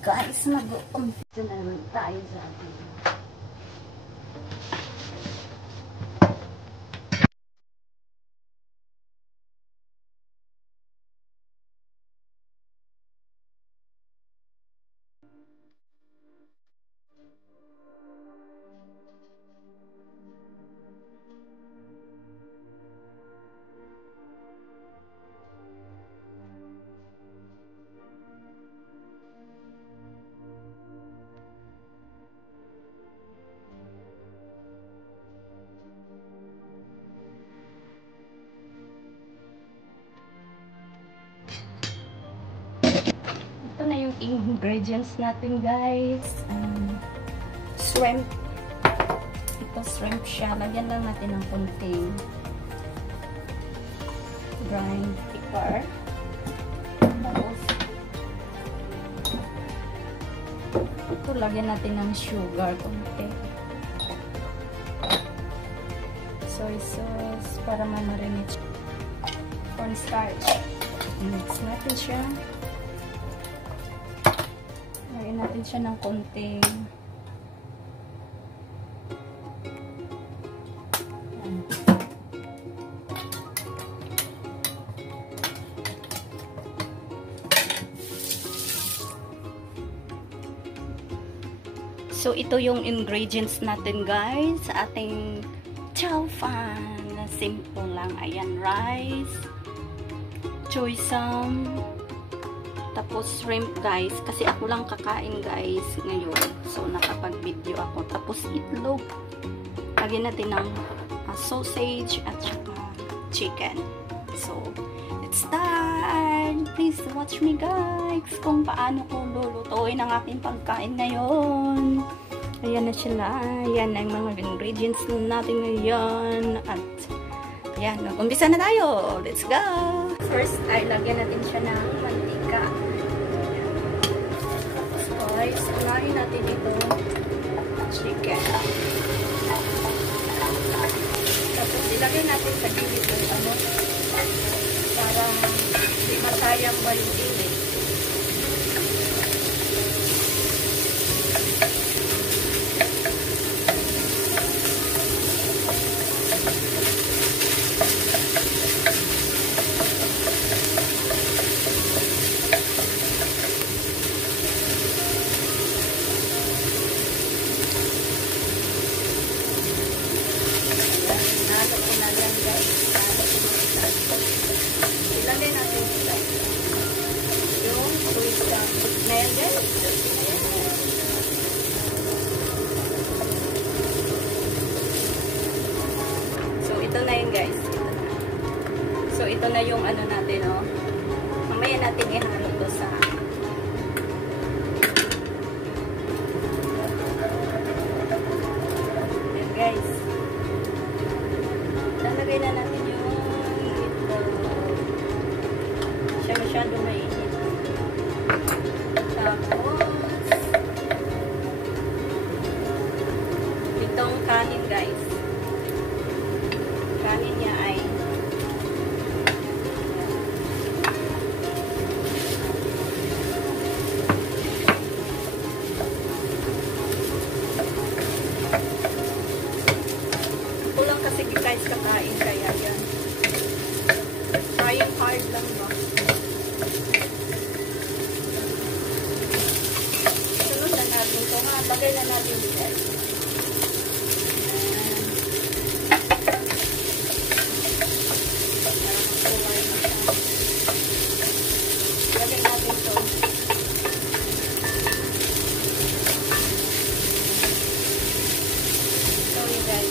Guys, mag-umpisa na naman tayo sa atin. Ito na yung ingredients natin, guys. Shrimp. Ito shrimp siya. Lagyan lang natin ng konting grind pepper. Tapos ito lagyan natin ng sugar konti. Soy sauce para ma-marinate. Cornstarch. Mix natin siya. Lagyan natin siya ng konting So, ito yung ingredients natin, guys, sa ating chow fan. Simple lang. Ayan, rice, choy sam, tapos shrimp, guys. Kasi ako lang kakain, guys, ngayon. So, nakapag-video ako. Tapos, itlog. Lagyan natin ng sausage at saka chicken. So, let's start! Please watch me, guys, kung paano ko lulutuin ang aking pagkain ngayon. Ayan na sila. Ayan na yung mga ingredients natin ngayon. At, ayan, umpisa na tayo. Let's go! First, ay lagyan natin siya ng mantika. Tapos, guys, unahin natin ito chicken. Tapos, ilagay natin sa gilid yung ano, para hindi masayang ba yung gilid. Ilagay natin sila yung tuwisa na yan, guys. So, ito na yun, guys. So, ito na yung ano natin, oh. Mamaya natin ihalo to sa yan, guys. Lalagay na natin yung masyado mainit. Tapos itong kanin, guys. Kanin niya ay kulang kasi, guys, kakain kaya yan. Kayang hard lang ba? Lagay na natin dito. Lagay natin ito. Sorry, guys.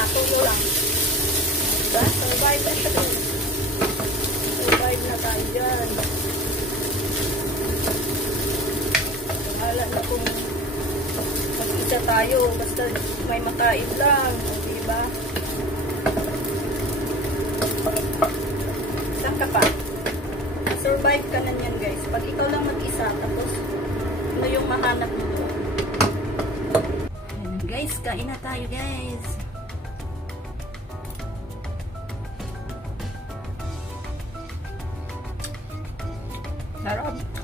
na, tuyo lang. Diba? Survive na siya doon. Survive na tayo dyan. Wala na kung mag-isa tayo, basta may makain lang. O, diba? Saan ka pa? Survive ka na yan, guys. Pag ikaw lang mag-isa, tapos ano yung mahanap mo? Ayan, guys, kain na tayo, guys. Sarap.